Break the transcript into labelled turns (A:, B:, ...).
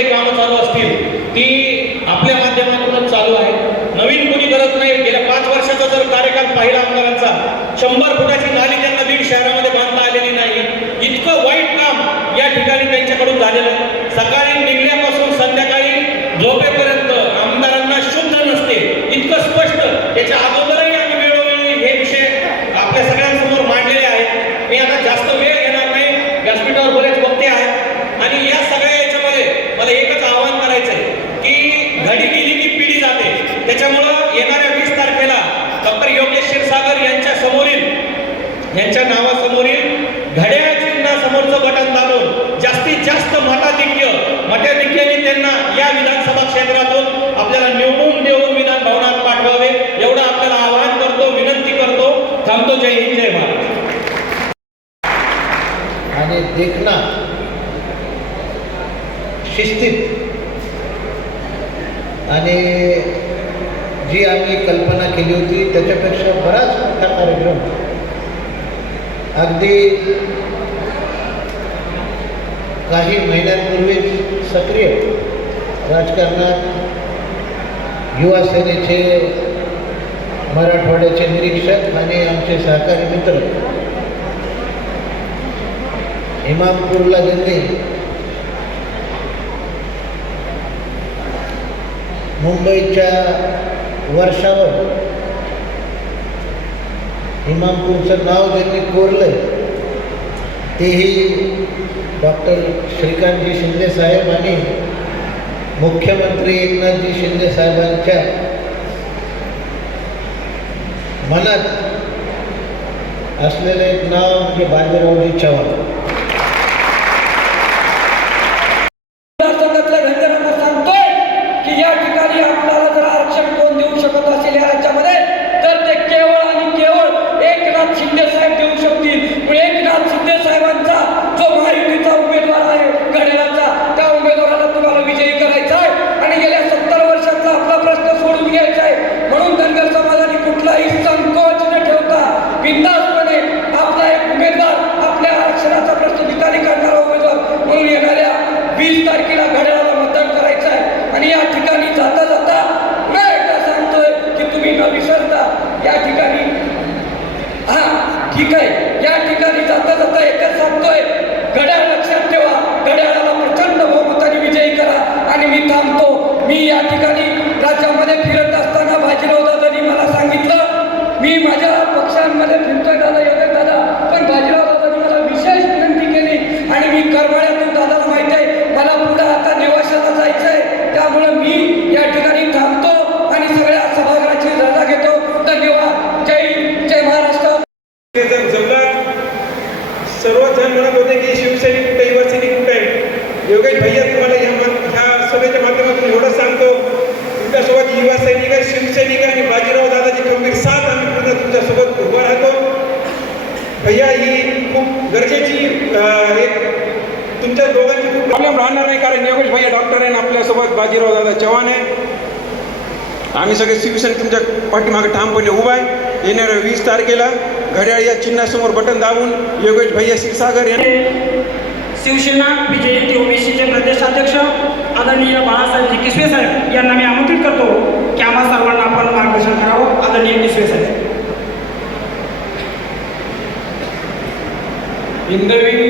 A: काही कामं चालू असतील ती आपल्या माध्यमातूनच चालू आहे. नवीन कोणी करत नाही गेल्या पाच वर्षाचा जर कार्यकाल पाहिला आमदारांचा शंभर फुटाची नाली त्यांना बीड शहरामध्ये बांधता आलेली नाही. इतकं वाईट काम या ठिकाणी त्यांच्याकडून झालेलं आहे. सकाळी निघण्यापासून संध्याकाळी झोपेपर्यंत आमदारांना शुद्ध नसते इतकं स्पष्ट याच्या अगोदरही आम्ही वेळोवेळी हे विषय आपल्या सगळ्यांसमोर मांडलेले आहेत मी आता जास्त वेळ घेणार नाही व्यासपीठावर बरेच वक्ते आहेत आणि या सगळ्या याच्यामध्ये मला एकच आवाहन करायचं आहे की घडी गेली की पिढी जाते त्याच्यामुळं येणाऱ्या वीस तारखेला डॉक्टर योगेश क्षीरसागर यांच्या समोरील यांच्या नावासमोरील घड्याळ चिन्हासमोरचं बटन दाबून जास्तीत जास्त मताधिक्य मताधिक्याने त्यांना या विधानसभा क्षेत्रातून आपल्याला निवडून देऊन विधान भवनात पाठवावे. एवढं आपल्याला आवाहन करतो विनंती करतो. थांबतो. जय हिंद जय भारत.
B: आणि देखना शिस्तीत. आणि जी आम्ही कल्पना केली होती त्याच्यापेक्षा बराच मोठा कार्यक्रम. अगदी काही महिन्यांपूर्वीच सक्रिय राजकारणात युवा सेनेचे मराठवाड्याचे निरीक्षक आणि आमचे सहकारी मित्र इमामपूरला ज्यांनी मुंबईच्या वर्षावर इमामपूरचं नाव ज्यांनी कोरलं तेही डॉक्टर श्रीकांतजी शिंदे साहेब आणि मुख्यमंत्री एकनाथजी शिंदे साहेबांच्या मनात असलेलं एक नाव म्हणजे बाजीरावजी चव्हाण
C: मतदारसंघातल्या धनगरांना सांगतोय की या ठिकाणी आपल्याला जर आरक्षण कोण देऊ शकत असेल या राज्यामध्ये तर ते केवळ आणि केवळ एकनाथ शिंदे साहेब देऊ शकतील पण एकनाथ शिंदे साहेबांचा जो महायुतीचा उमेदवार आहे घड्याळाचा त्या उमेदवाराला तुम्हाला विजयी करायचा आहे आणि गेल्या सत्तर वर्षातला आपला प्रश्न सोडून घ्यायचा आहे म्हणून धनगर समाजाने कुठलाही संकोच न ठेवता बिंदासपणे आपला एक उमेदवार आपल्या आरक्षणाचा प्रश्न निकाली काढणारा उमेदवार म्हणून येणाऱ्या वीस तारखेला घड्याळाला मतदान करायचं आहे. आणि या ठिकाणी जाता जाता पुन्हा एकदा सांगतोय की तुम्ही न विसरता या ठिकाणी हा ठीक आहे या ठिकाणी जाता जाता एकच सांगतोय घड्याळ लक्षात ठेवा घड्याळाला प्रचंड बहुमताने विजयी करा आणि मी थांबतो मी या ठिकाणी राज्यामध्ये फिरत असताना बाजीराव दादांनी मला सांगितलं मी माझ्या पक्षांमध्ये फिरतोय दादा योगेश दादा पण बाजीराव दादांनी मला विशेष विनंती केली आणि मी करमाळ्यातून दादाला माहिती आहे मला पुढे आता नेवाशाला जायचं आहे त्यामुळे मी या ठिकाणी थांबतो आणि सगळ्या सभागृहाची रजा घेतो धन्यवाद जय हिंद, जय महाराष्ट्र
D: ते जर जमला सर्वच जण म्हणत होते की शिवसैनिक कुठे युवा सैनिक कुठे आहे योगेश भैया तुम्हाला या मा- ह्या सभेच्या माध्यमातून एवढं सांगतो तुमच्यासोबत युवा सैनिक आहे शिवसैनिक आहे आणि बाजीराव दादाची खंबीर साथ आम्ही पूर्ण तुमच्यासोबत उभं राहतो भैया ही खूप गरजेची अं, एक तुमच्या दोघांची प्रॉब्लेम राहणार नाही कारण योगेश भैया डॉक्टर आहे आणि आपल्यासोबत बाजीराव दादा चव्हाण आहे. आम्ही सगळे शिवसेना तुमच्या पाठीमागे ठामपणे उभा आहे. येणाऱ्या वीस तारखेला घड्याळ या चिन्हासमोर बटन दाबून योगेश भैया क्षीरसागर यांनी
E: शिवसेना विजयंती ओबीसीचे प्रदेशाध्यक्ष आदरणीय बाळासाहेब किसवे साहेब यांना मी आमंत्रित करतो की आम्हा सर्वांना आपण मार्गदर्शन करावं आदरणीय किसवे साहेब.
D: हिंदवी